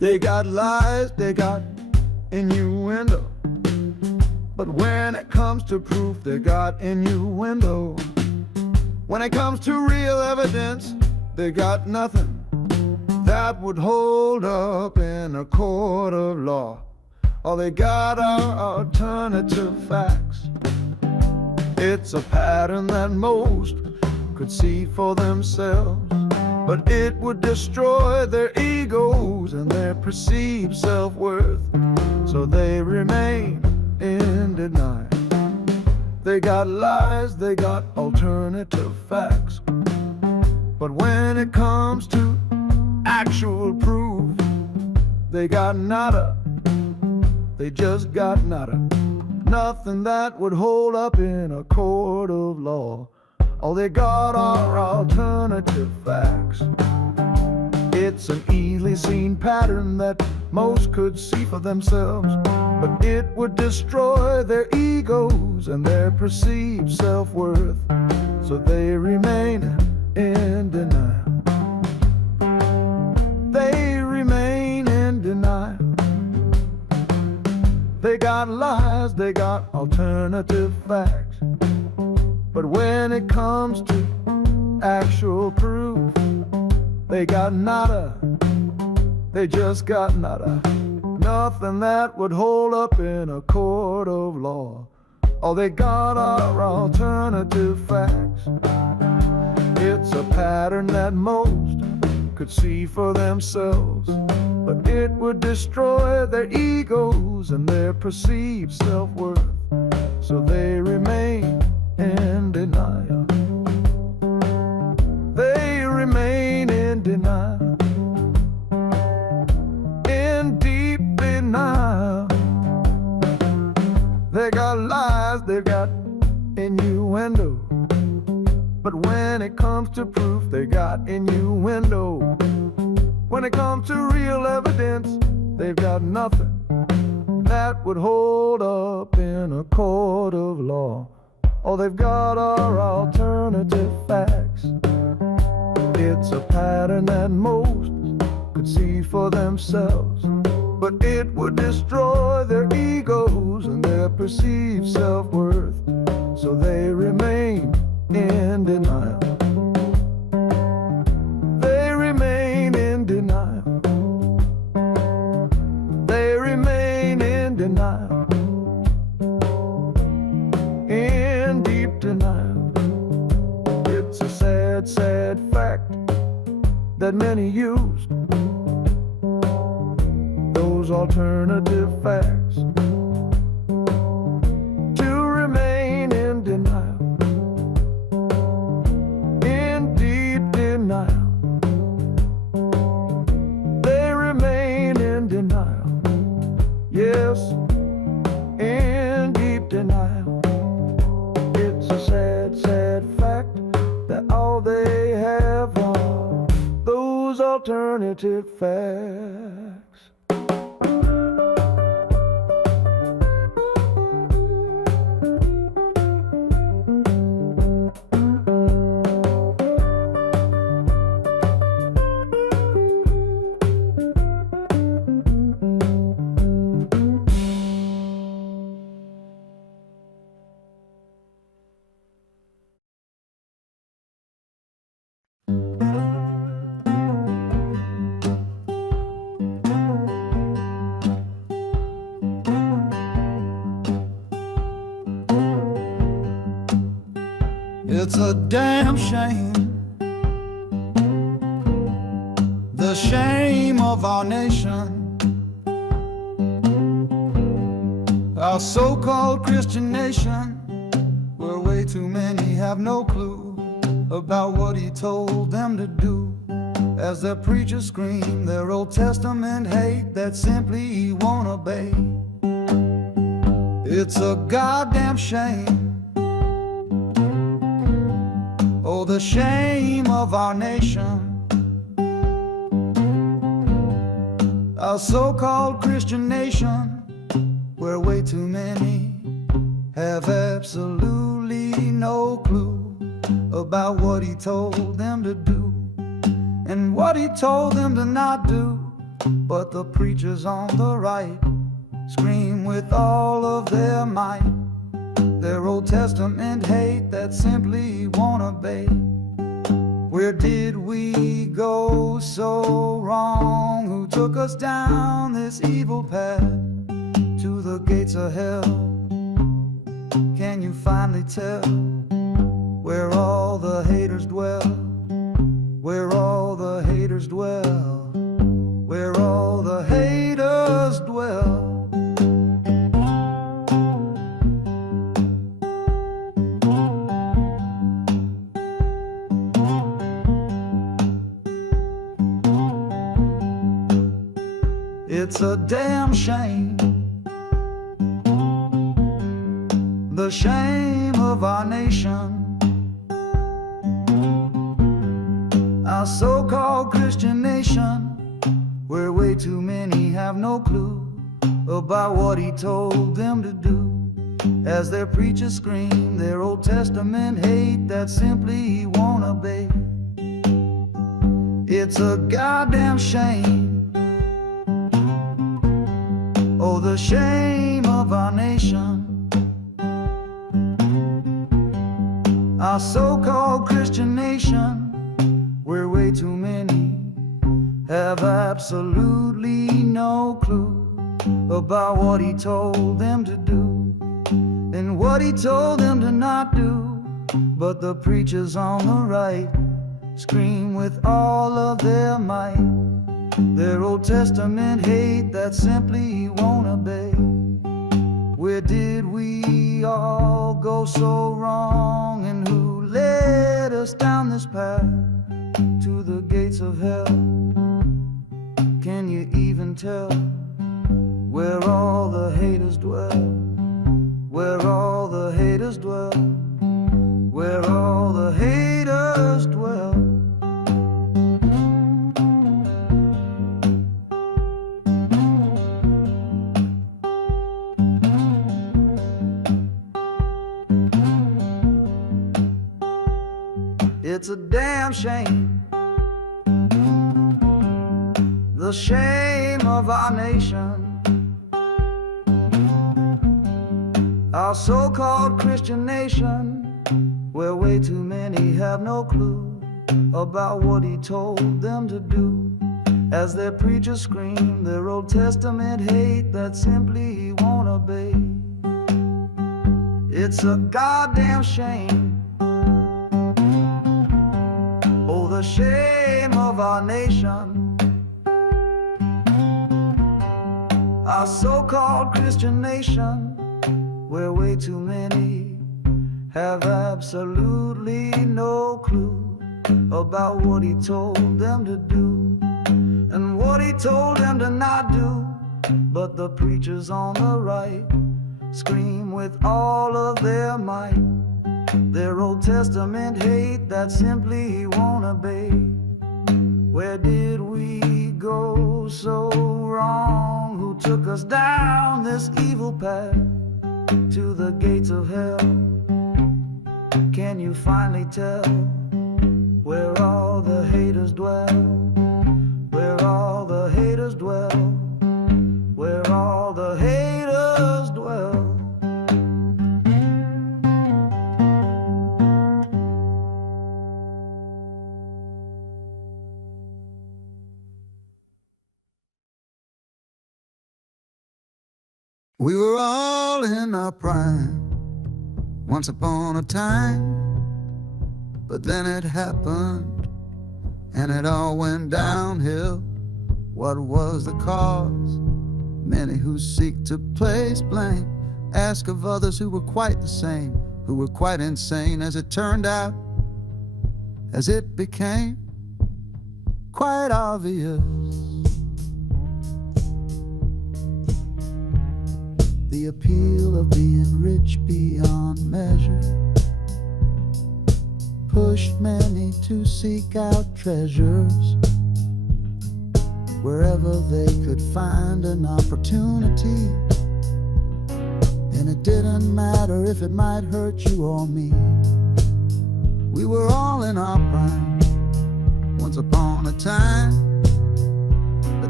They got lies, they got innuendo, but when it comes to proof, they got innuendo. When it comes to real evidence, they got nothing that would hold up in a court of law. All they got are alternative facts. It's a pattern that most could see for themselves, but it would destroy their egos and their perceived self-worth, so they remain in denial. They got lies, they got alternative facts, but when it comes to actual proof, they got nada. They just got nada. Nothing that would hold up in a court of law. All they got are alternative facts. It's an easily seen pattern that most could see for themselves, but it would destroy their egos and their perceived self-worth, so they remain in denial. They remain in denial. They got lies, they got alternative facts, but when it comes to actual proof, they got nada. They just got nada. Nothing that would hold up in a court of law. All they got are alternative facts. It's a pattern that most could see for themselves, but it would destroy their egos and their perceived self-worth, so they remain in denial. They remain in denial, in deep denial. They got lies, they got innuendo, but when it comes to proof, they got innuendo. When it comes to real evidence, they've got nothing that would hold up in a court of law. All they've got are alternative facts. It's a pattern that most could see for themselves, but it would destroy their egos and their perceived self-worth, so they remain in denial. They remain in denial. They remain in denial, in deep denial. It's a sad, sad fact that many use those alternative facts to remain in denial, in deep denial. They remain in denial, yes, in deep denial. It's a sad, sad fact that all they have are those alternative facts. It's a damn shame, the shame of our nation, our so-called Christian nation, where way too many have no clue about what he told them to do, as their preachers scream their Old Testament hate that simply he won't obey. It's a goddamn shame. Oh, the shame of our nation, our so-called Christian nation, where way too many have absolutely no clue about what he told them to do and what he told them to not do. but the preachers on the right scream with all of their might their Old Testament hate that simply won't obey. Where did we go so wrong? Who took us down this evil path to the gates of hell? Can you finally tell where all the haters dwell? Where all the haters dwell? Where all the haters dwell? It's a damn shame, the shame of our nation. Our so-called Christian nation, where way too many have no clue about what he told them to do, as their preachers scream their Old Testament hate that simply he won't obey. It's a goddamn shame, oh, the shame of our nation. Our so-called Christian nation, where way too many have absolutely no clue about what he told them to do and what he told them to not do. But the preachers on the right scream with all of their might their Old Testament hate that simply he won't obey. Where did we all go so wrong, and who led us down this path to the gates of hell? Can you even tell where all the haters dwell? Where all the haters dwell? Where all the haters dwell? It's a damn shame, the shame of our nation. Our so-called Christian nation, where way too many have no clue about what he told them to do, as their preachers scream their Old Testament hate that simply he won't obey. It's a goddamn shame, oh, the shame of our nation. Our so-called Christian nation, where way too many have absolutely no clue about what he told them to do and what he told them to not do. But the preachers on the right scream with all of their might their Old Testament hate that simply he won't obey. Where did we go so wrong? Who took us down this evil path to the gates of hell? Can you finally tell where all the haters dwell? Where all the haters dwell? Where all the haters dwell? We were all in our prime once upon a time, but then it happened and it all went downhill. What was the cause? Many who seek to place blame ask of others who were quite the same, who were quite insane. As it turned out, as it became quite obvious, the appeal of being rich beyond measure pushed many to seek out treasures wherever they could find an opportunity. And it didn't matter if it might hurt you or me. We were all in our prime once upon a time, but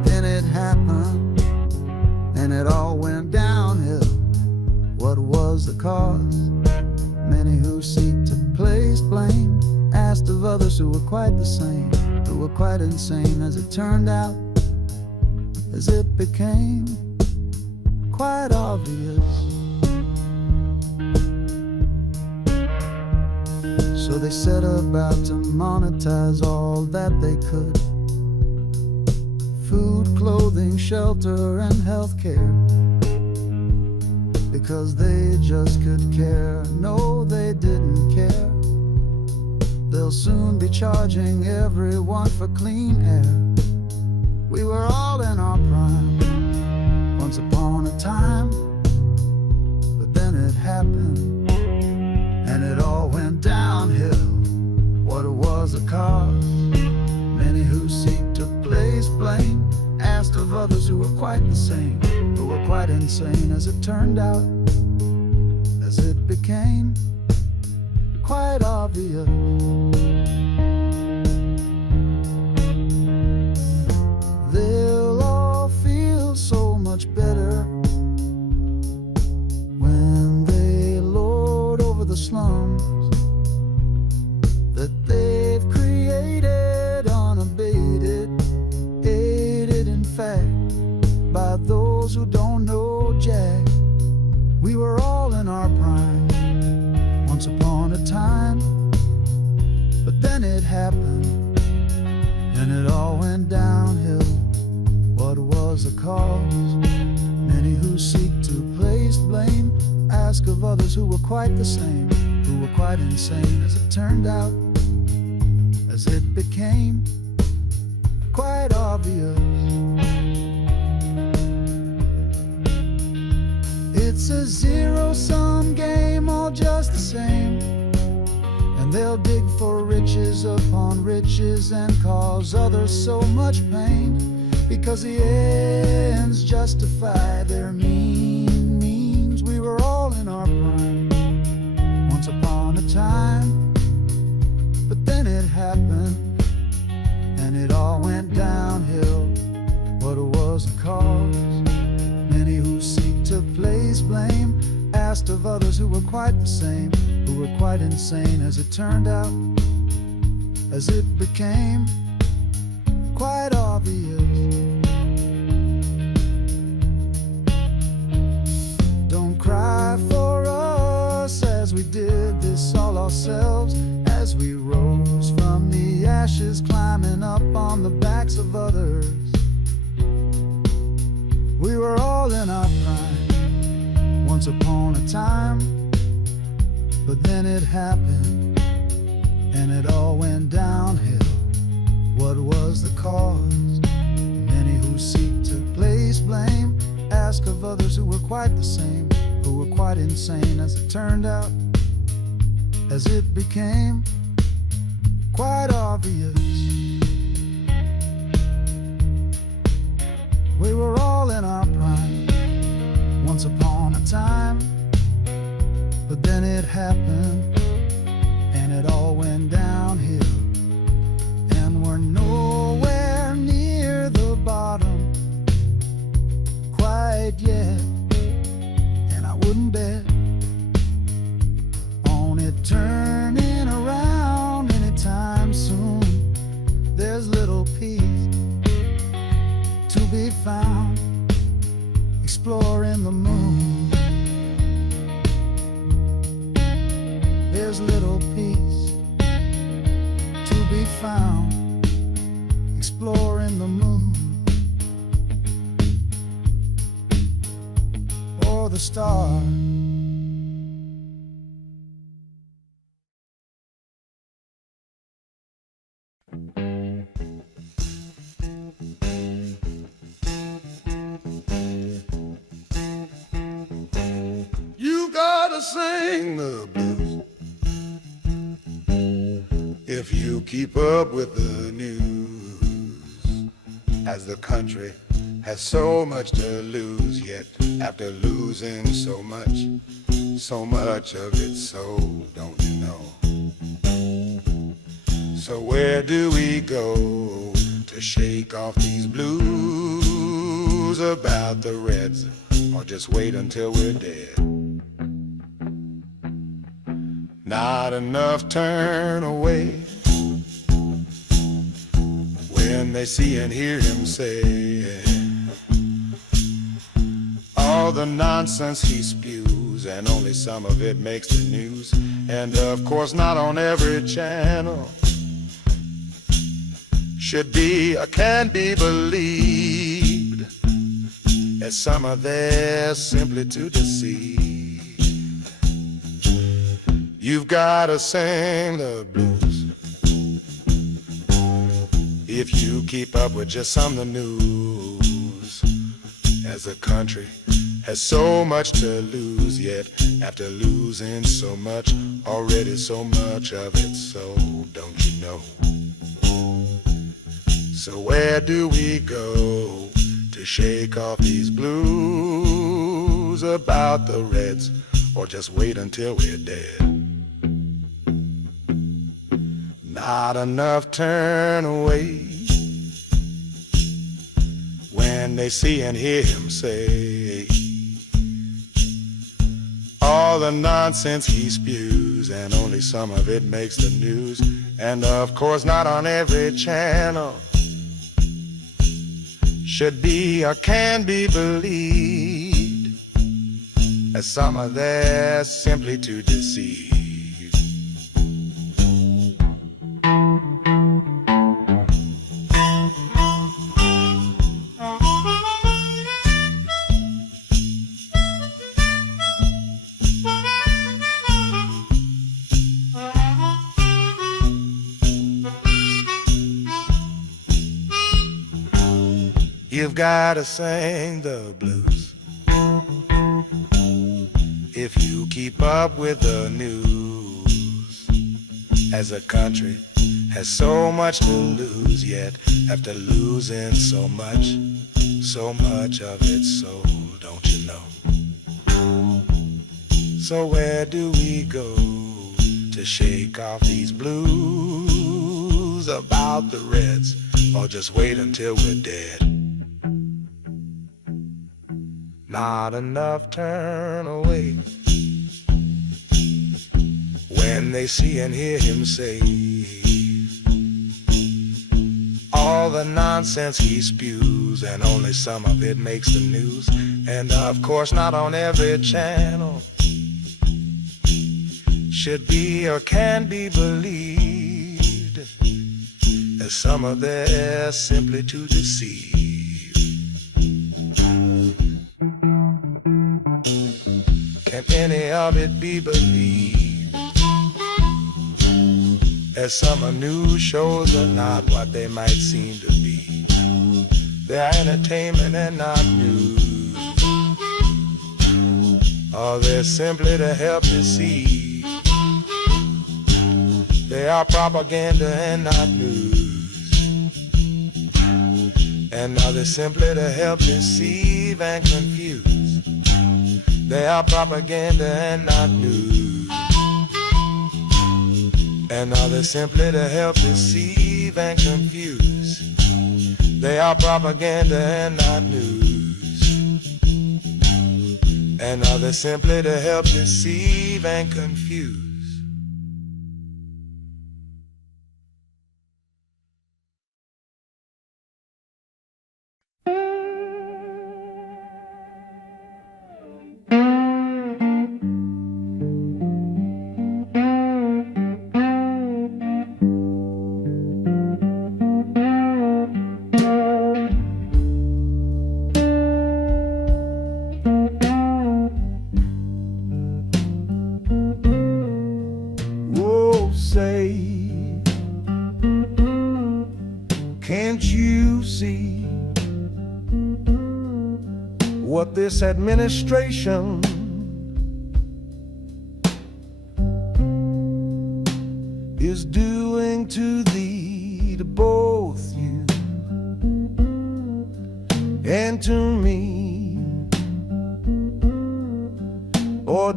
Then it happened, and it all went downhill. What was the cause? Many who seek to place blame asked of others who were quite the same, who were quite insane. As it turned out, as it became quite obvious. So they set about to monetize all that they could: food, clothing, shelter, and healthcare. Because they just could care. No, they didn't care. They'll soon be charging everyone for clean air. We were all in our prime once upon a time, but then it happened, and it all went downhill. What was the cause? Many who seek to place blame asked of others who were quite the same, who were quite insane. As it turned out, as it became quite obvious. They'll all feel so much better when they lord over the slums that they've created, unabated, aided in fact by those who don't know jack. We were all in our prime once upon a time, but then it happened, and it all went downhill. What was the cause? Many who seek to place blame ask of others who were quite the same, who were quite insane. As it turned out, as it became quite obvious. It's a zero-sum game, all just the same. And they'll dig for riches upon riches and cause others so much pain, because the ends justify their means. We were all in our prime once upon a time, but then it happened, and it all went downhill. What was the cause? Many who seek to place blame asked of others who were quite the same, who were quite insane. As it turned out, as it became quite obvious. Don't cry for us as we did this all ourselves, as we rose from the ashes, climbing up on the backs of others. We were all in our prime once upon a time, but then it happened, and it all went downhill. What was the cause? Many who seek to place blame ask of others who were quite the same, who were quite insane. As it turned out, as it became quite obvious. We were all in our prime once upon a time, but then it happened, and it all went downhill. And we're nowhere near the bottom quite yet, and I wouldn't bet on it turning around anytime soon. There's little peace to be found exploring the moon. There's little peace to be found exploring the moon or the stars. You gotta sing the blues if you keep up with the news, as the country has so much to lose. Yet after losing so much of its soul, don't you know? So where do we go to shake off these blues about the Reds, or just wait until we're dead. Not enough turn away when they see and hear him say all the nonsense he spews, and only some of it makes the news. And of course not on every channel. Should be or can be believed, as some are there simply to deceive. You've gotta sing the blues if you keep up with just some of the news, as the country has so much to lose, yet after losing so much, already so much of it, so don't you know? So where do we go to shake off these blues about the Reds, or just wait until we're dead? Not enough turn away when they see and hear him say all the nonsense he spews, and only some of it makes the news. And of course not on every channel should be or can be believed, as some are there simply to deceive. You've gotta sing the blues if you keep up with the news, as the country has so much to lose, yet after losing so much of it, so don't you know? So where do we go to shake off these blues about the Reds, or just wait until we're dead? Not enough turn away when they see and hear him say all the nonsense he spews, and only some of it makes the news. And of course not on every channel should be or can be believed, as some are there simply to deceive. Can any of it be believed, as some of news shows are not what they might seem to be? They're entertainment and not news, or they're simply to help deceive. They are propaganda and not news, and now they're simply to help deceive and confuse. They are propaganda and not news, and now they're simply to help deceive and confuse. They are propaganda and not news, and now they're simply to help deceive and confuse. Say, can't you see what this administration is doing to thee, to both you and to me? Or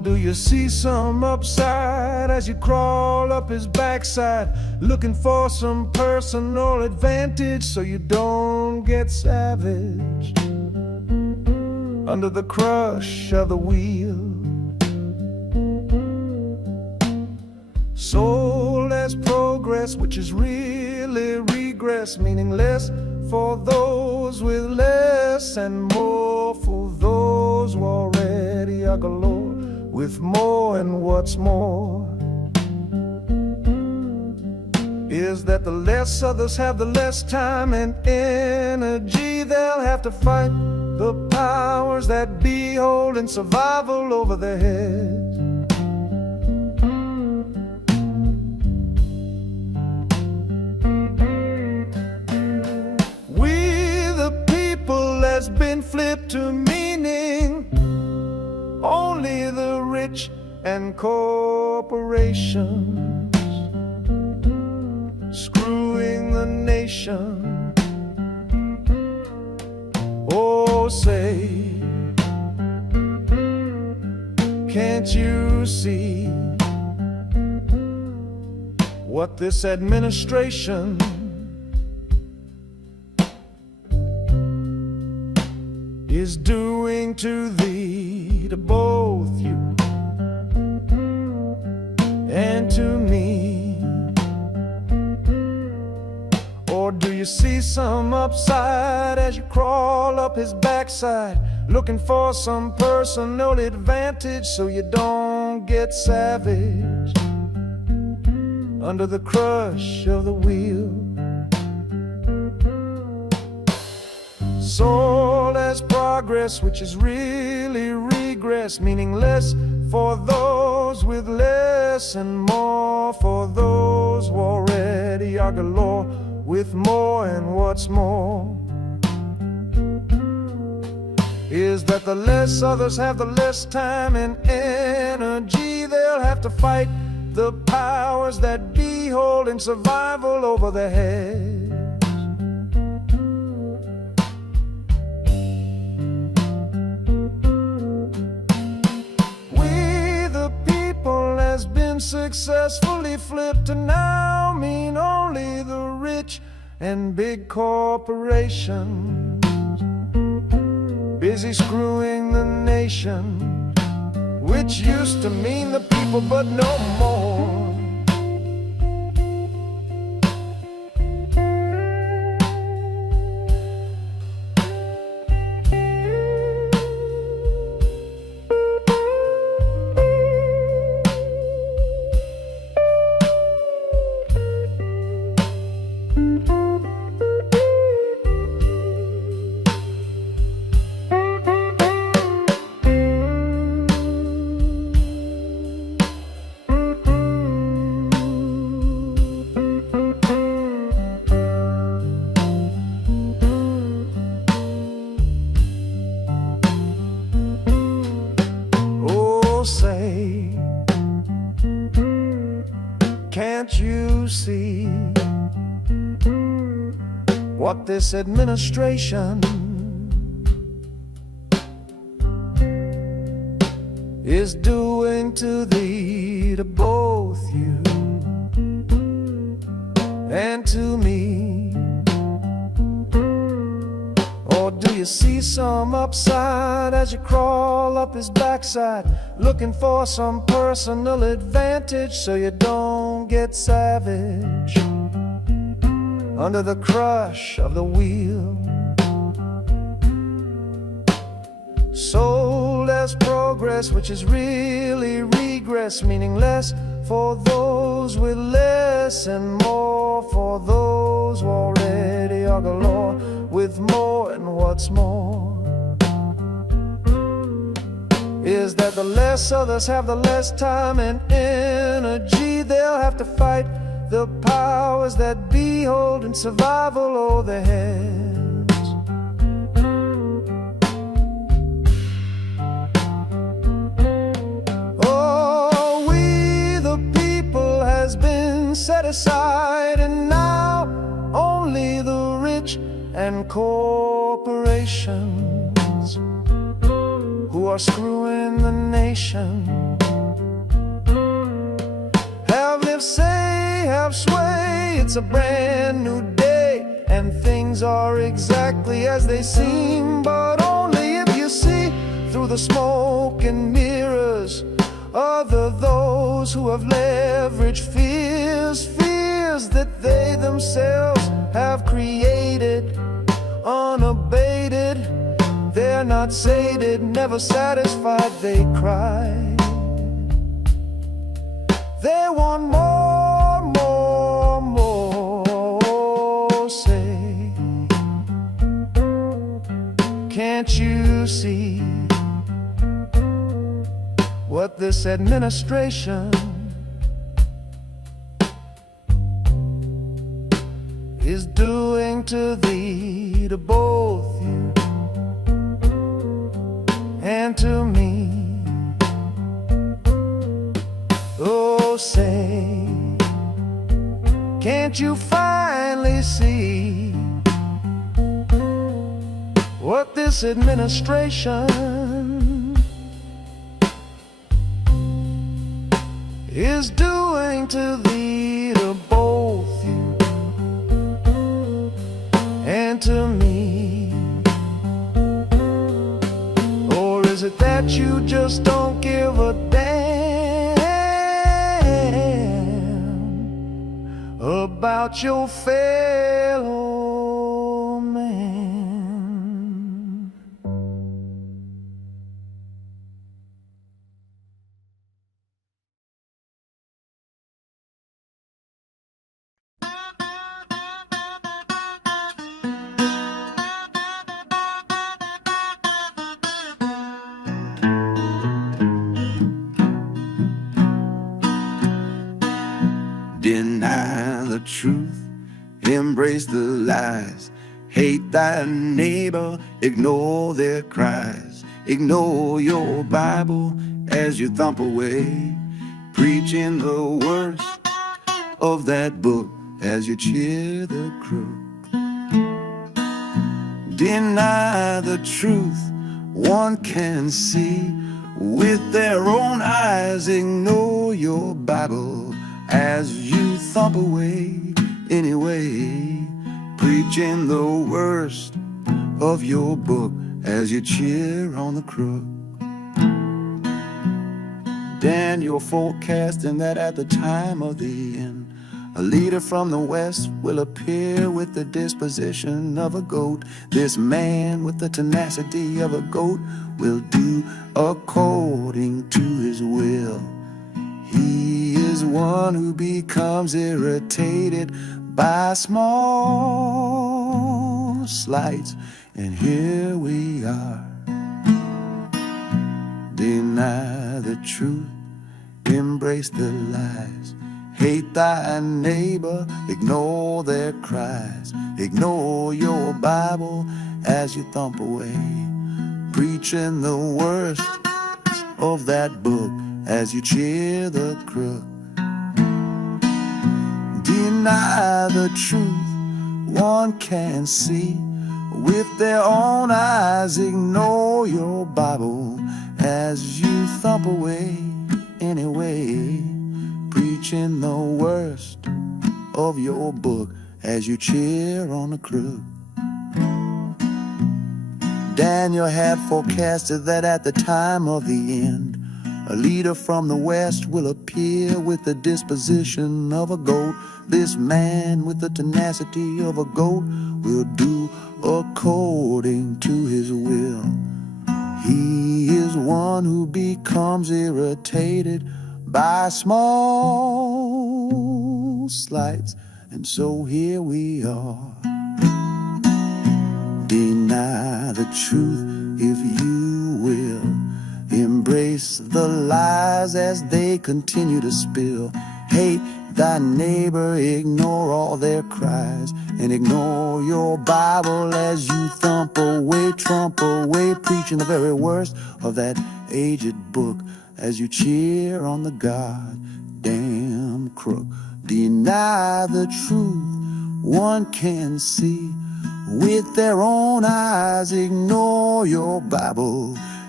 do you see some upside as you crawl up his backside, looking for some personal advantage so you don't get savaged under the crush of the wheel? Soul as progress, which is really regress, meaning less for those with less and more for those who already are galore with more. And what's more is that the less others have, the less time and energy they'll have to fight the powers that be holding survival over their heads. Has been flipped to meaning only the rich and corporations screwing the nation. Oh, say, can't you see what this administration is doing to thee, to both you and to me? Or do you see some upside as you crawl up his backside, looking for some personal advantage so you don't get savaged under the crush of the wheel? Soul as progress, which is really regress, meaning less for those with less and more for those who already are galore with more. And what's more is that the less others have, the less time and energy they'll have to fight the powers that be holding survival over their heads. Has been successfully flipped to now mean only the rich and big corporations busy screwing the nation, which used to mean the people but no more. Say, can't you see what this administration is doing to thee, to both you and to me? Or do you see some upside as you crawl up his backside, looking for some personal advantage so you don't get savage under the crush of the wheel? Soul as progress, which is really regress, meaning less for those with less and more for those who already are galore with more. And what's more is that the less others have, the less time and energy they'll have to fight the powers that be holding survival over their heads. Oh, we the people has been set aside, and now only the rich and corporations who are screwing the nation. Have lived, say, have sway. It's a brand new day, and things are exactly as they seem, but only if you see through the smoke and mirrors other those who have leveraged fears, fears that they themselves have created, unabated. They're not sated, never satisfied, they cry. They want more, more, more, say. Can't you see what this administration is doing to thee, to both you and to me? Oh, say, can't you finally see what this administration is doing to thee, to both you and to me? Or is it that you just don't give a damn about your fellow man? Deny the truth, embrace the lies, hate thy neighbor, ignore their cries. Ignore your Bible as you thump away, preaching the worst of that book as you cheer the crook. Deny the truth one can see with their own eyes. Ignore your Bible as you thump away anyway, preaching the worst of your book as you cheer on the crook. Daniel forecasting that at the time of the end, a leader from the west will appear with the disposition of a goat. This man with the tenacity of a goat will do according to his will. He is one who becomes irritated by small slights, and here we are. Deny the truth, embrace the lies, hate thy neighbor, ignore their cries. Ignore your Bible as you thump away, preaching the worst of that book as you cheer the crook. Deny the truth one can see with their own eyes. Ignore your Bible as you thump away anyway, preaching the worst of your book as you cheer on the crook. Daniel had forecasted that at the time of the end, a leader from the west will appear with the disposition of a goat. This man with the tenacity of a goat will do according to his will. He is one who becomes irritated by small slights, and so here we are. Deny the truth if you will, embrace the lies as they continue to spill. Hate thy neighbor, ignore all their cries, and ignore your Bible as you thump away, trump away, preaching the very worst of that aged book as you cheer on the goddamn crook. Deny the truth one can see with their own eyes. Ignore your Bible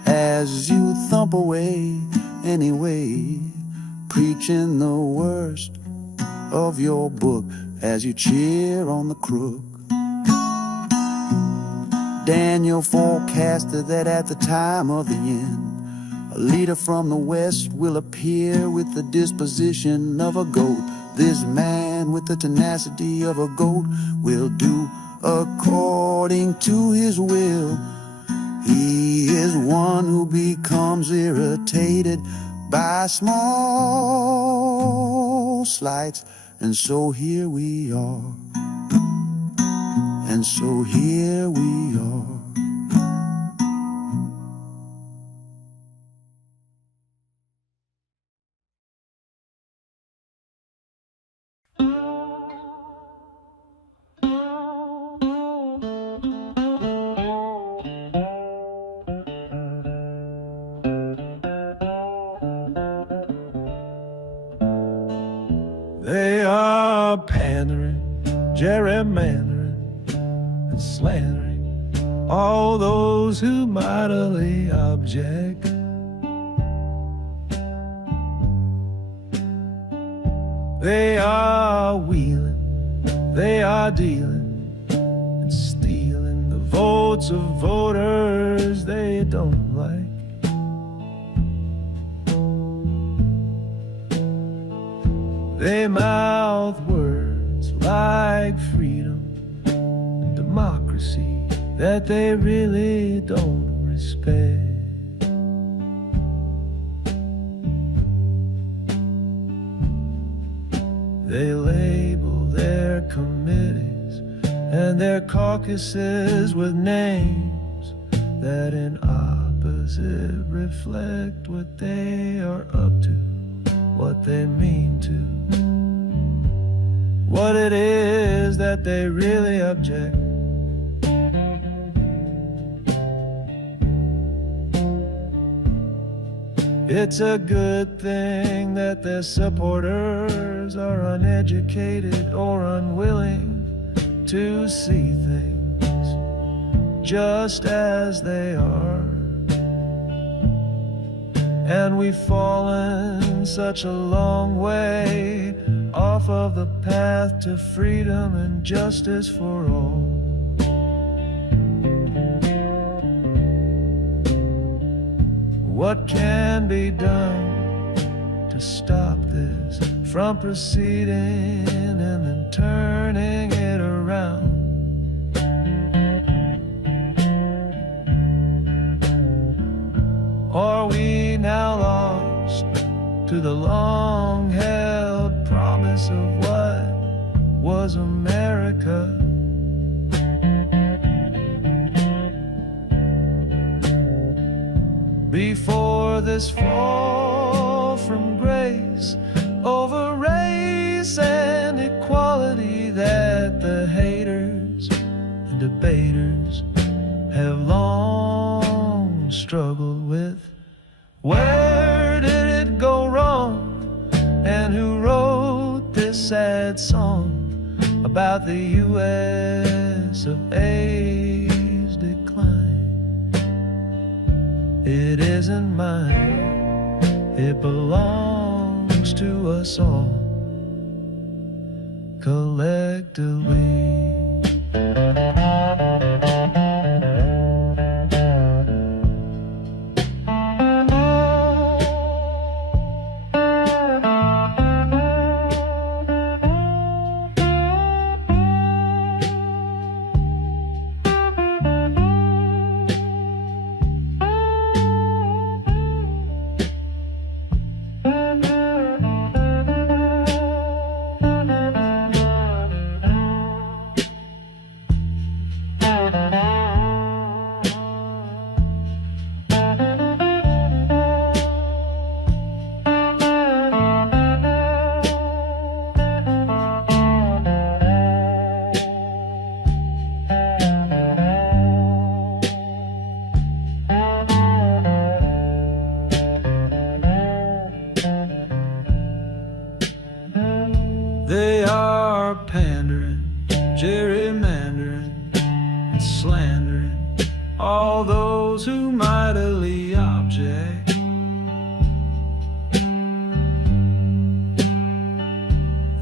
as you thump away anyway, preaching the worst of your book as you cheer on the crook. Daniel forecasted that at the time of the end, a leader from the west will appear with the disposition of a goat. This man with the tenacity of a goat will do according to his will. He is one who becomes irritated by small slights. And so here we are. And so here we are. They are pandering, gerrymandering, and slandering all those who mightily object. They are wheeling, they are dealing, and stealing the votes of voters they don't like. They mouth words like freedom and democracy that they really don't respect. They label their committees and their caucuses with names that in opposite reflect what they are up to, what they mean to, what it is that they really object. It's a good thing that their supporters are uneducated or unwilling to see things just as they are. And we've fallen such a long way off of the path to freedom and justice for all. What can be done to stop this from proceeding and then turning it around? Are we now lost to the long-held promise of what was America? Before this fall from grace over race and equality that the haters and debaters have long struggled with, where did it go wrong? And who wrote this sad song about the US of A's decline? It isn't mine, it belongs to us all collectively. They are pandering, gerrymandering, and slandering all those who mightily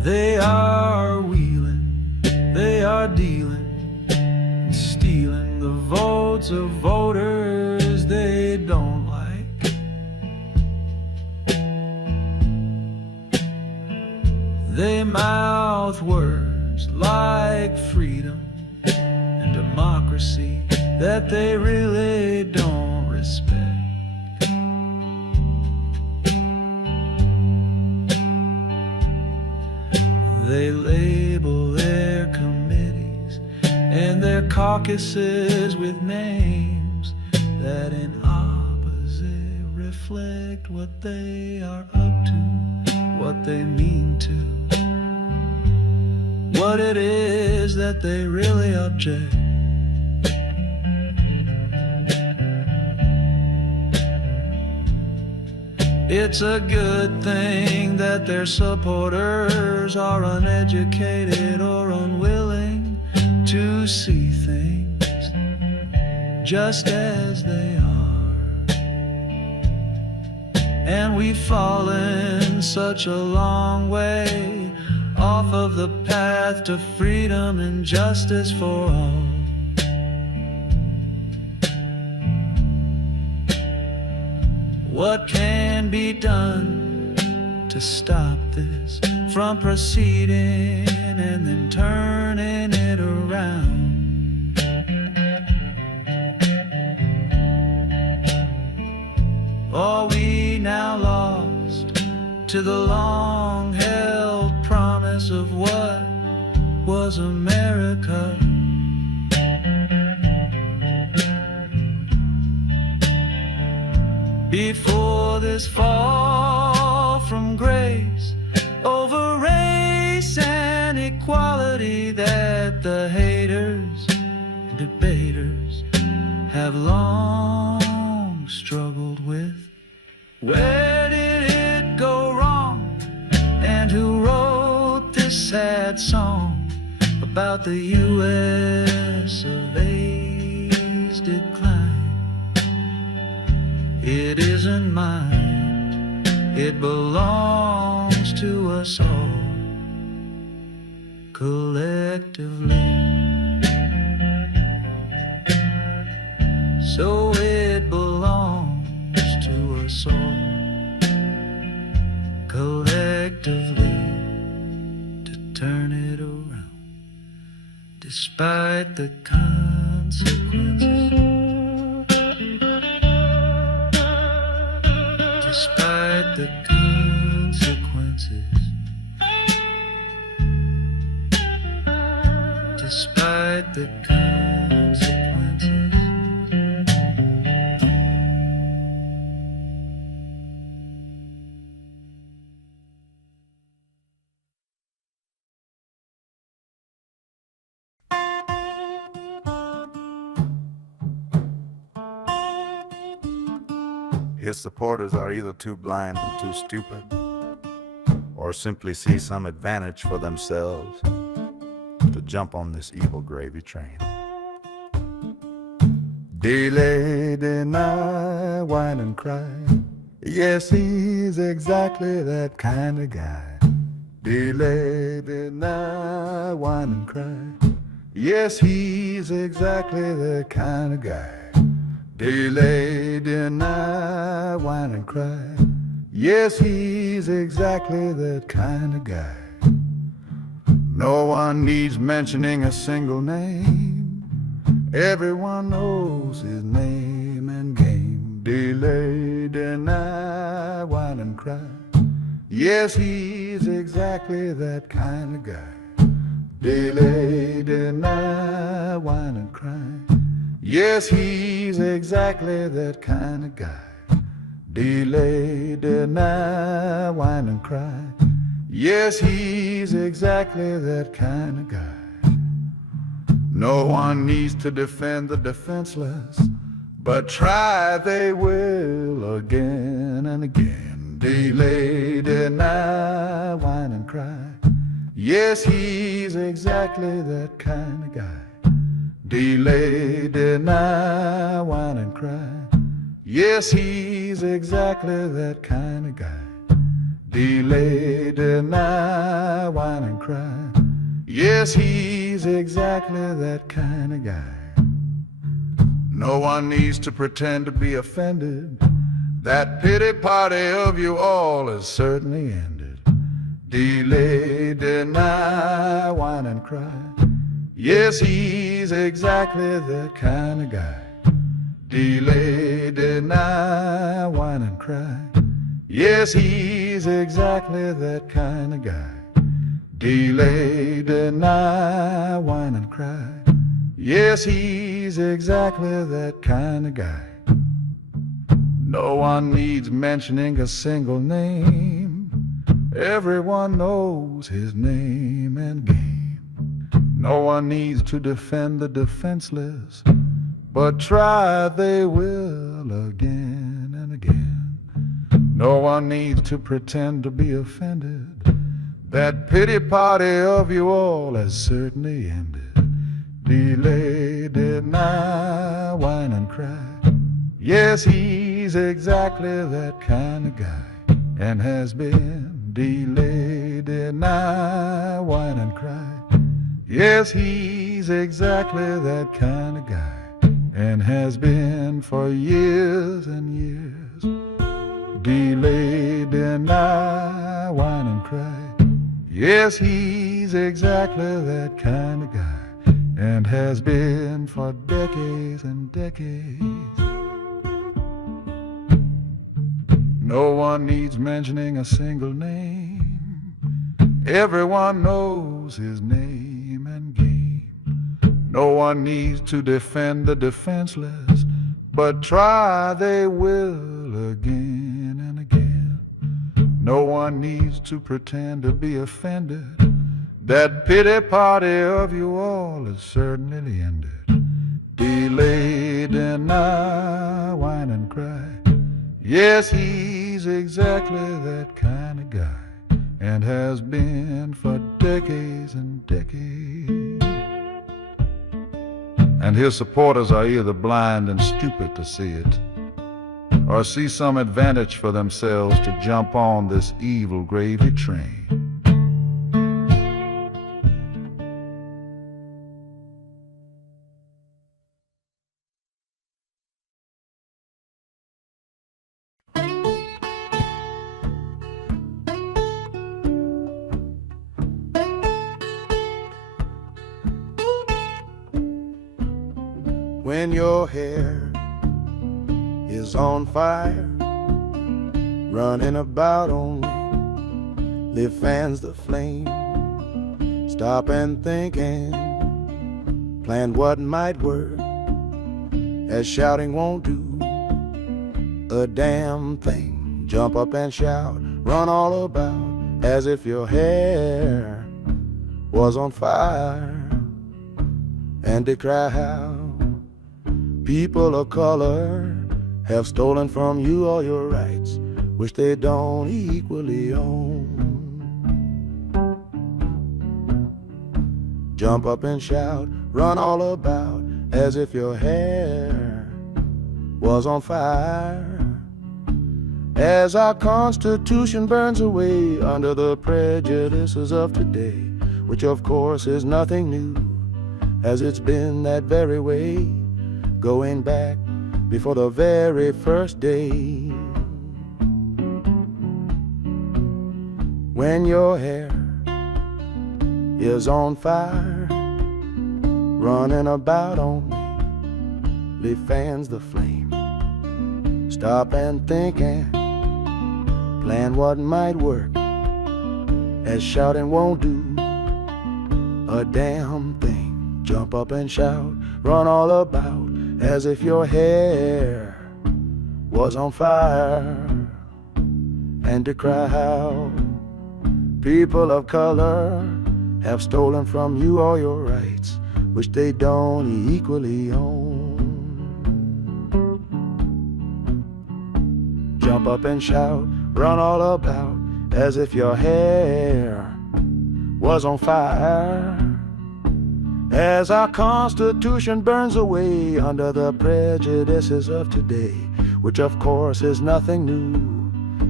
They are wheeling, they are dealing, and stealing the votes of voters they don't like. They mouth words like freedom and democracy that they really don't respect. They label their committees and their caucuses with names that in opposite reflect what they are up to, what they mean to, what it is that they really object. It's a good thing that their supporters are uneducated or unwilling to see things just as they are. And we've fallen such a long way off of the path to freedom and justice for all. What can be done to stop this from proceeding and then turning it around? Are we now lost to the long-held promise of what was America? Before this fall from grace over race and equality that the haters and debaters have long struggled with. Where did it go wrong? And who wrote this sad song about the U.S. of A's decline? It isn't mine, it belongs to us all, collectively. So it belongs to us all, collectively, to turn it around, despite the consequences. Despite the consequences, despite the consequences. His supporters are either too blind and too stupid, or simply see some advantage for themselves to jump on this evil gravy train. Delay, deny, whine and cry. Yes, he's exactly that kind of guy. Delay, deny, whine and cry. Yes, he's exactly that kind of guy. Delay, deny, whine and cry. Yes, he's exactly that kind of guy. No one needs mentioning a single name. Everyone knows his name and game. Delay, deny, whine and cry. Yes, he's exactly that kind of guy. Delay, deny, whine and cry. Yes, he's exactly that kind of guy. Delay, deny, whine and cry. Yes, he's exactly that kind of guy. No one needs to defend the defenseless, but try they will again and again. Delay, deny, whine and cry. Yes, he's exactly that kind of guy. Delay, deny, whine and cry. Yes, he's exactly that kind of guy. delay, deny, whine and cry. Yes, he's exactly that kind of guy. No one needs to pretend to be offended. That pity party of you all is certainly ended. Delay, deny, whine and cry. Yes, he's exactly that kind of guy. Delay, deny, whine and cry. Yes, he's exactly that kind of guy. Delay, deny, whine and cry. Yes, he's exactly that kind of guy. No one needs mentioning a single name. Everyone knows his name and game. No one needs to defend the defenseless, but try they will again and again. No one needs to pretend to be offended. That pity party of you all has certainly ended. Delay, deny, whine and cry. Yes, he's exactly that kind of guy, and has been. Delay, deny, whine and cry. Yes, he's exactly that kind of guy, and has been for years and years. Delay, deny, whine and cry. Yes, he's exactly that kind of guy, and has been for decades and decades. No one needs mentioning a single name. Everyone knows his name and game. No one needs to defend the defenseless, but try they will again and again. No one needs to pretend to be offended. That pity party of you all is certainly ended. Delay, deny, whine and cry. Yes, he's exactly that kind of guy, and has been for decades and decades. And his supporters are either blind and stupid to see it, or see some advantage for themselves to jump on this evil gravy train. When your hair is on fire, running about only fans the flame. Stop and think and plan what might work, as shouting won't do a damn thing. Jump up and shout, run all about, as if your hair was on fire, and decry how people of color have stolen from you all your rights, which they don't equally own. Jump up and shout, run all about, as if your hair was on fire, as our Constitution burns away under the prejudices of today, which of course is nothing new, as it's been that very way, going back before the very first day. When your hair is on fire, running about only fans the flame. Stop and think and plan what might work, as shouting won't do a damn thing. Jump up and shout, run all about, as if your hair was on fire, and decry how people of color have stolen from you all your rights, which they don't equally own. Jump up and shout, run all about, as if your hair was on fire, as our Constitution burns away under the prejudices of today, which of course is nothing new,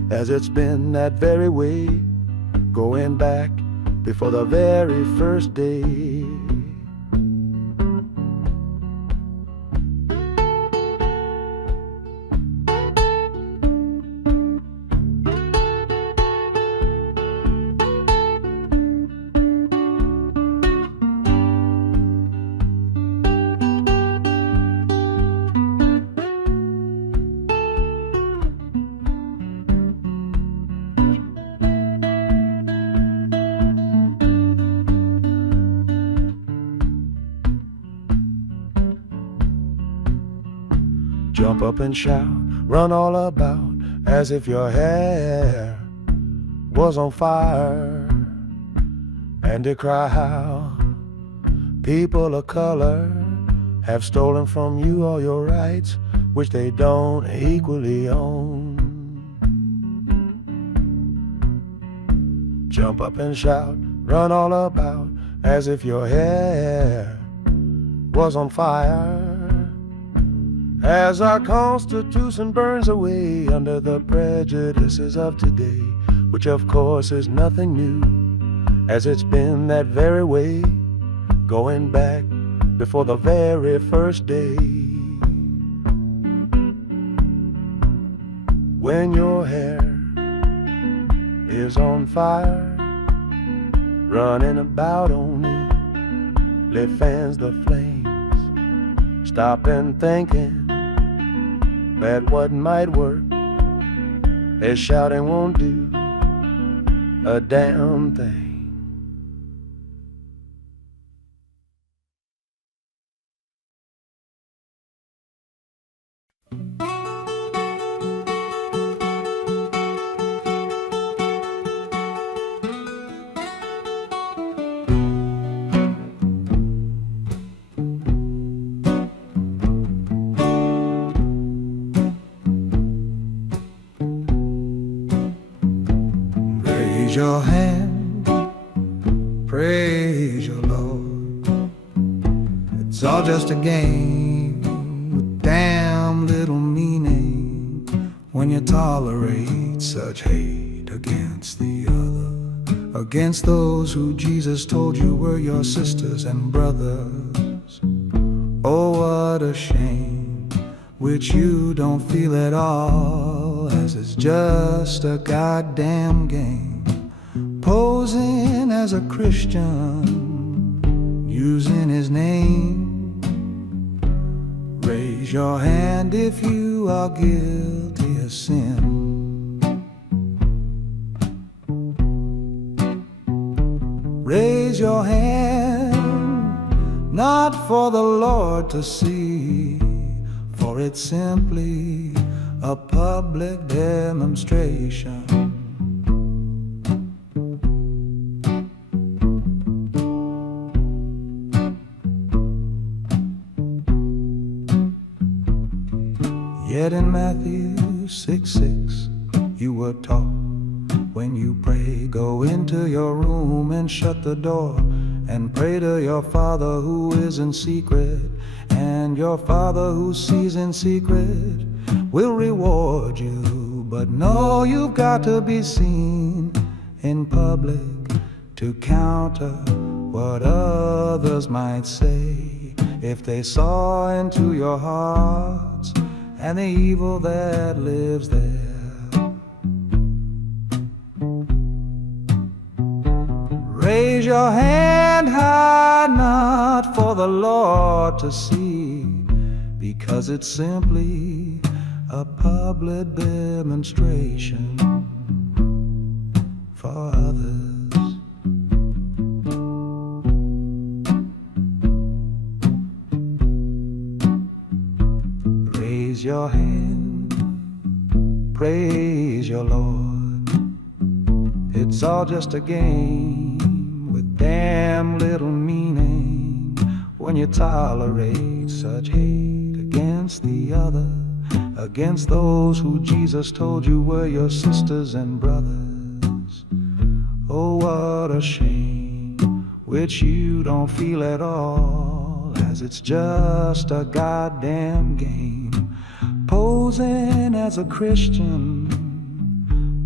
as it's been that very way, going back before the very first day. Jump up and shout, run all about, as if your hair was on fire, and decry how people of color have stolen from you all your rights, which they don't equally own. Jump up and shout, run all about, as if your hair was on fire, as our Constitution burns away under the prejudices of today, which of course is nothing new, as it's been that very way, going back before the very first day. When your hair is on fire, running about on it, lit fans the flames, stop and thinking that what might work is shouting won't do a damn thing. Raise your hand, praise your Lord. It's all just a game with damn little meaning when you tolerate such hate against the other, against those who Jesus told you were your sisters and brothers. Oh, what a shame, which you don't feel at all, as it's just a goddamn game. Posing as a Christian, using his name. Raise your hand if you are guilty of sin. Raise your hand, not for the Lord to see, for it's simply a public demonstration. Yet in Matthew 6:6, you were taught, when you pray, go into your room and shut the door, and pray to your Father who is in secret, and your Father who sees in secret will reward you. But no, you've got to be seen in public to counter what others might say, if they saw into your hearts and the evil that lives there. Raise your hand high, not for the Lord to see, because it's simply a public demonstration for others. Raise your hand, praise your Lord. It's all just a game with damn little meaning when you tolerate such hate against the other, against those who Jesus told you were your sisters and brothers. Oh, what a shame, which you don't feel at all, as it's just a goddamn game. Posing as a Christian,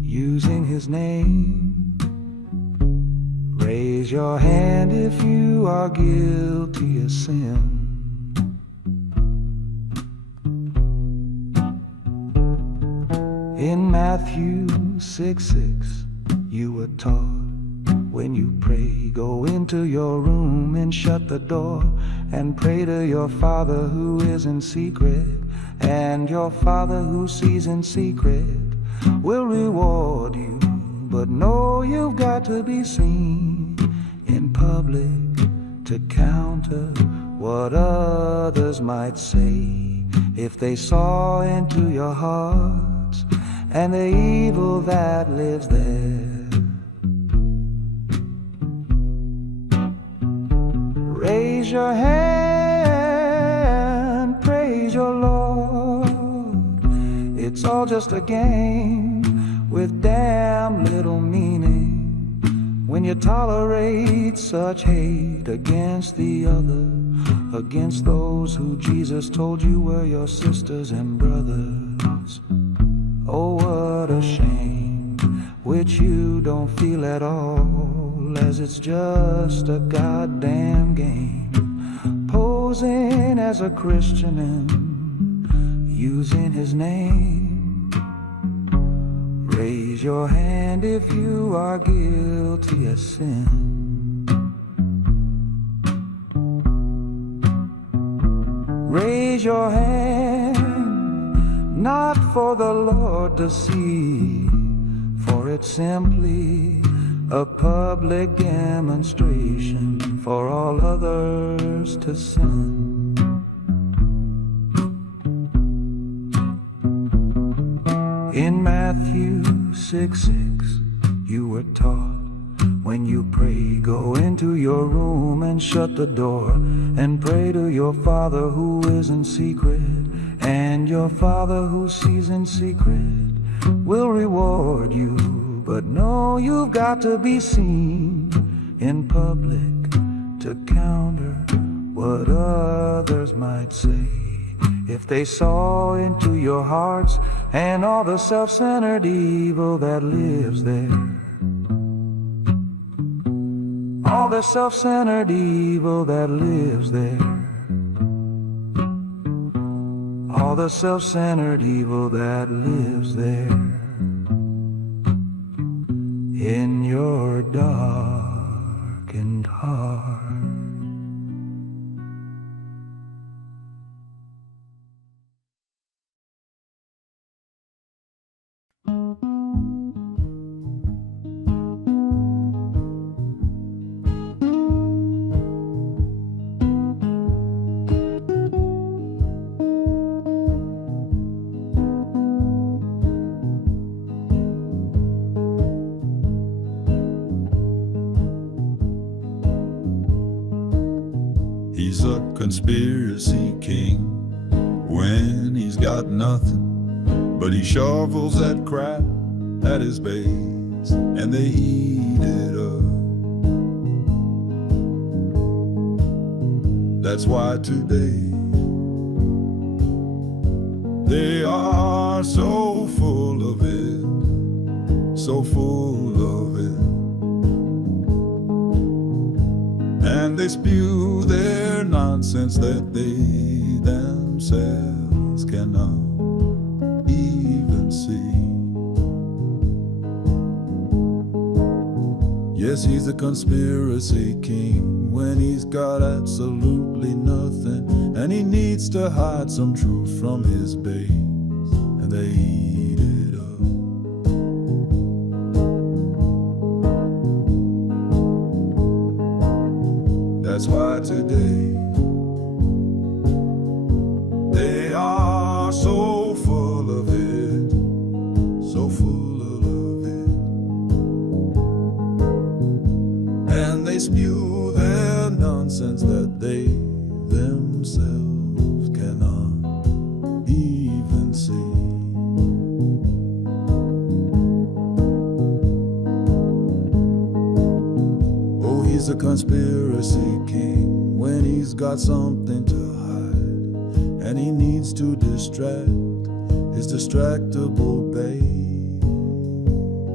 using his name. Raise your hand if you are guilty of sin. In Matthew 6:6, you were taught, when you pray, go into your room and shut the door, and pray to your Father who is in secret, and your Father who sees in secret will reward you. But know you've got to be seen in public to counter what others might say. If they saw into your hearts and the evil that lives there, raise your hand, praise your Lord. It's all just a game with damn little meaning when you tolerate such hate against the other, against those who Jesus told you were your sisters and brothers. Oh, what a shame, which you don't feel at all, as it's just a goddamn game, posing as a Christian and using his name. Raise your hand if you are guilty of sin. Raise your hand, not for the Lord to see, for it's simply a public demonstration for all others to sin. In Matthew 6:6, you were taught, when you pray, go into your room and shut the door, and pray to your Father who is in secret, and your Father who sees in secret will reward you. But know you've got to be seen in public to counter what others might say. If they saw into your hearts and all the self-centered evil that lives there, all the self-centered evil that lives there, all the self-centered evil that lives there in your darkened heart. He's a conspiracy king when he's got nothing, but he shovels that crap at his base and they eat it up. That's why today they are so full of it, so full of it. And they spew their nonsense that they themselves cannot even see. Yes, he's a conspiracy king when he's got absolutely nothing, and he needs to hide some truth from his base, and they eat it up. That's why today they are so full of it, so full of it. And they spew their nonsense that they themselves cannot even see. Oh, he's a conspiracy king when he's got something to hide, and he needs to distract his distractible babe.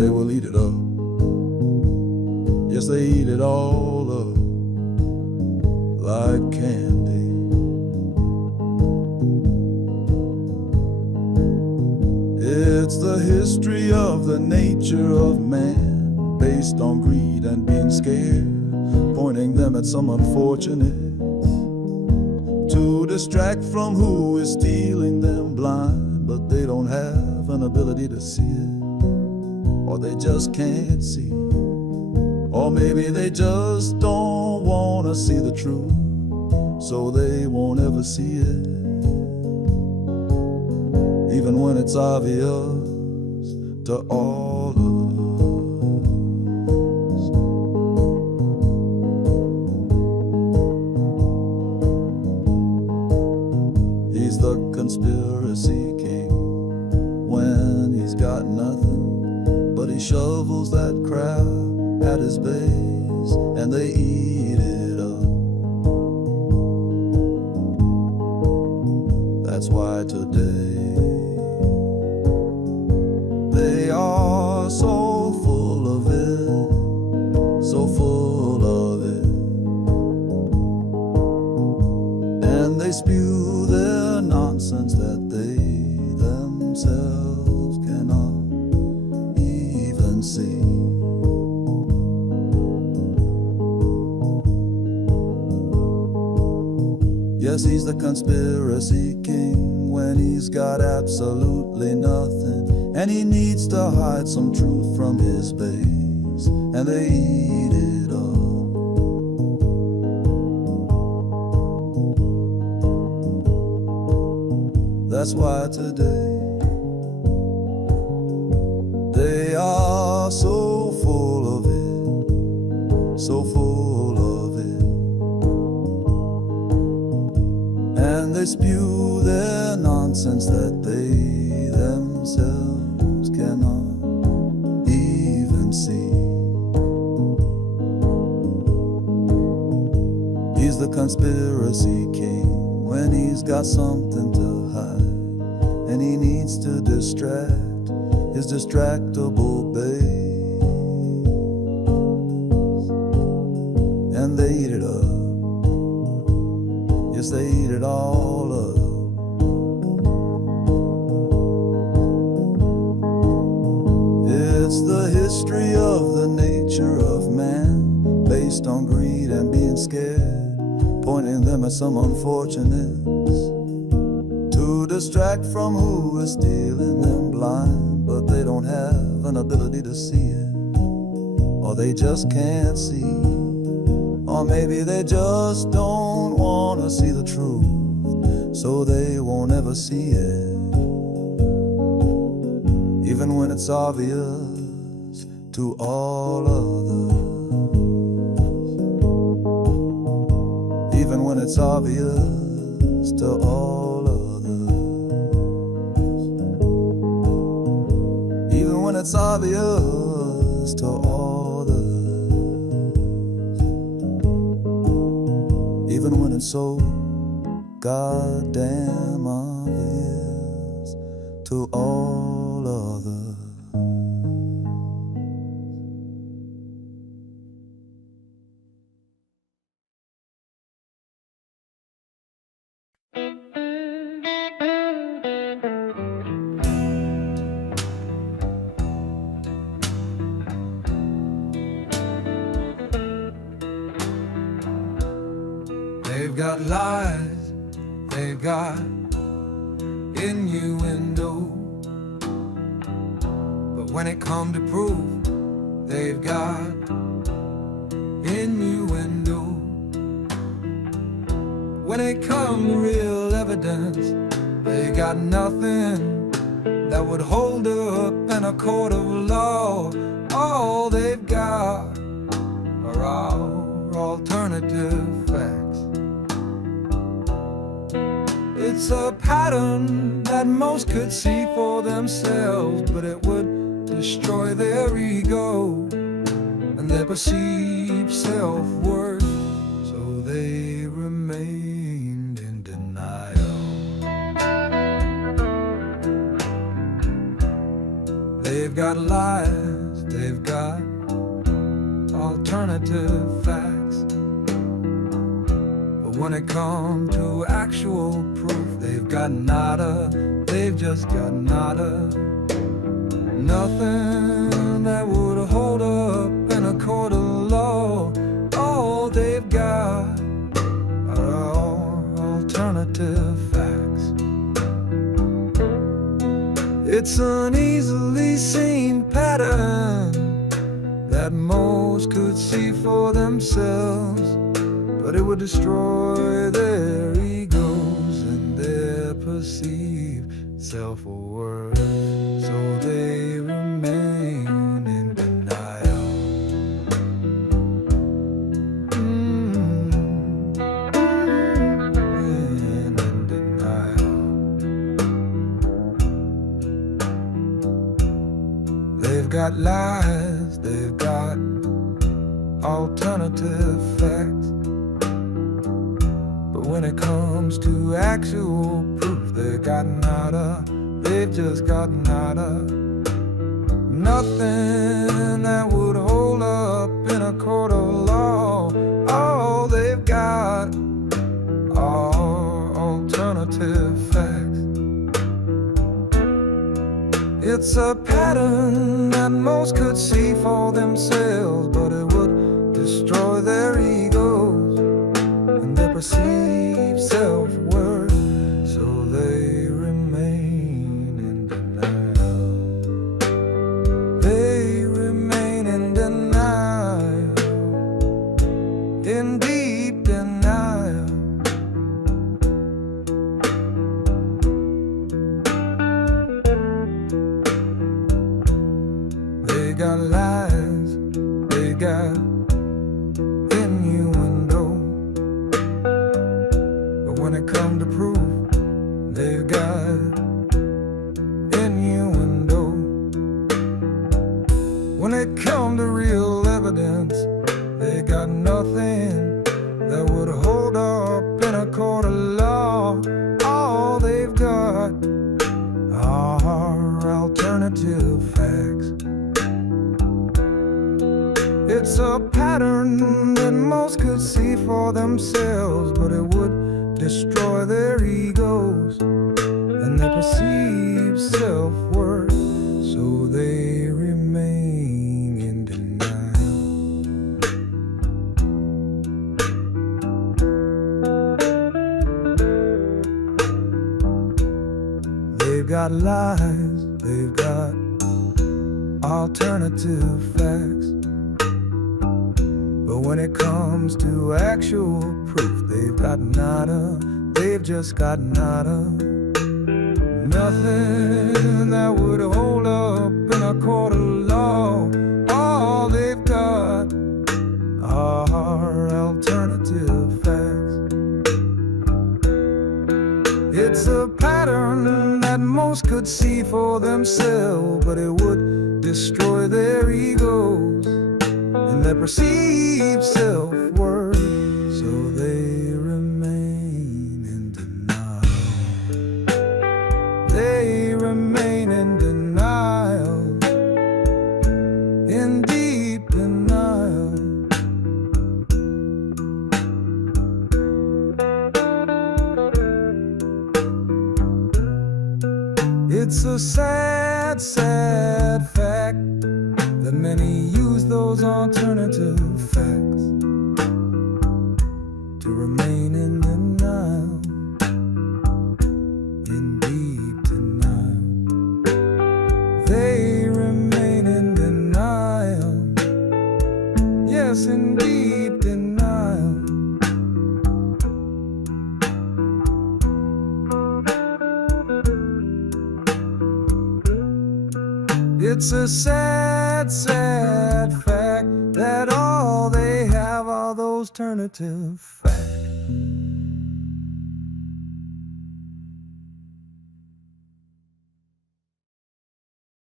they will eat it up. Yes, they eat it all up like candy. It's the history of the nature of man, based on greed and being scared, pointing them at some unfortunate to distract from who is stealing them blind. But they don't have an ability to see it, or they just can't see, or maybe they just don't want to see the truth, so they won't ever see it, even when it's obvious to all of us. He's the conspiracy king when he's got nothing, but he shovels that crowd at his base and they eat it up. That's why today they are so full of it, so full of it, and they spew their nonsense that they themselves cannot even see. Yes, he's the conspiracy king when he's got absolutely nothing, and he needs to hide some truth from his base, and they eat it up. That's why today they are so full of it, so full of it, and they spew their nonsense that they themselves cannot even see. He's the conspiracy king when he's got something to hide, and he needs to distract his distractible base, and they eat it up. Yes, they eat it all up. It's the history of the nature of man, based on greed and being scared, pointing them at some unfortunates to distract from who is stealing them blind. But they don't have an ability to see it, or they just can't see, or maybe they just don't want to see the truth, so they won't ever see it, even when it's obvious to all others, even when it's obvious to all others, even when it's obvious to all others, even when it's so goddamn obvious to all others. They've got lies, they've got innuendo, but when it comes to proof, they've got innuendo. When it comes to real evidence, they got nothing that would hold up in a court of law. All they've got are our alternative facts. It's a pattern that most could see for themselves, but it would destroy their ego and their perceived self-worth, so they remained in denial. They've got lies, got alternative facts. But when it comes to actual proof, they've got nada, they've just got nada. Nothing that would hold up in a court of law. All they've got are alternative facts. It's an easily seen pattern that most could see for themselves, but it would destroy their egos and their perceived self-worth, so they remain in denial. In denial. They've got lies, they've got alternative facts, but when it comes to actual proof, they've got nada, they've just got nada. Nothing that would hold up in a court of law. All they've got are alternative facts. It's a pattern that most could see for themselves, but it would destroy their egos and their perceived self-worth, so they remain in denial. They remain in denial, in deep denial. They got lies, they got innuendo, but when it comes to proof, they've got innuendo. When it comes to real evidence, they got nothing that would hold up in a court of law. All they've got are alternative facts. It's a pattern that most could see for themselves, but it would destroy their egos and their perceived self-worth, so they remain in denial. They've got lies, they've got alternative facts, but when it comes to actual proof, they've got nada, they've just got nada. Nothing that would hold up in a court of law. All they've got are alternative facts. It's a pattern that most could see for themselves, but it would destroy their egos and their perceived self-worth, so they remain in denial. They remain in denial, in deep denial. It's a sad, sad fact that many use those alternative facts to remain in denial, in deep denial. They remain in denial, yes, in deep denial. It's a sad, sad fact that all they have are those alternative facts.